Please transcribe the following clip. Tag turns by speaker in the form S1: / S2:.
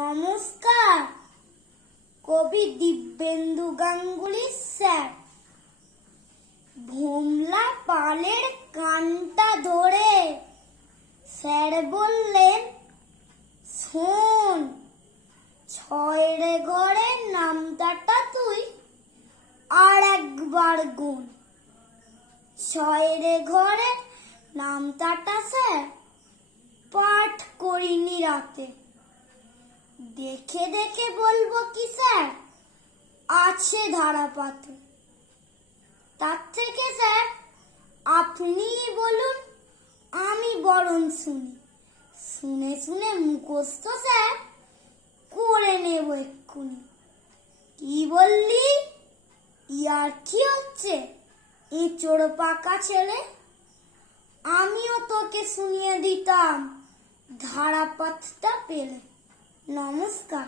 S1: নমস্কার। কবি দিব্যেন্দু গাঙ্গুলি স্যার, ভোমলা পালের কানটা ধরে স্যার বললেন, শোন ছয়ের ঘরে নামটাটা তুই আর একবার গুণ ছয়ের ঘরে নামটাটা স্যার পাঠ করিনি রাতে। দেখে দেখে বলব কি স্যার? আছে ধারাপাতে। তার থেকে স্যার আপনিই বলুন, আমি বরং শুনি। শুনে শুনে মুখস্থ স্যার, করে নেব এক্ষুনি। কি বললি? ইয়ার কি হচ্ছে? এঁচড় পাকা ছেলে। আমিও তোকে শুনিয়ে দিতাম। ধারাপাতটা পেলে। নমস্কার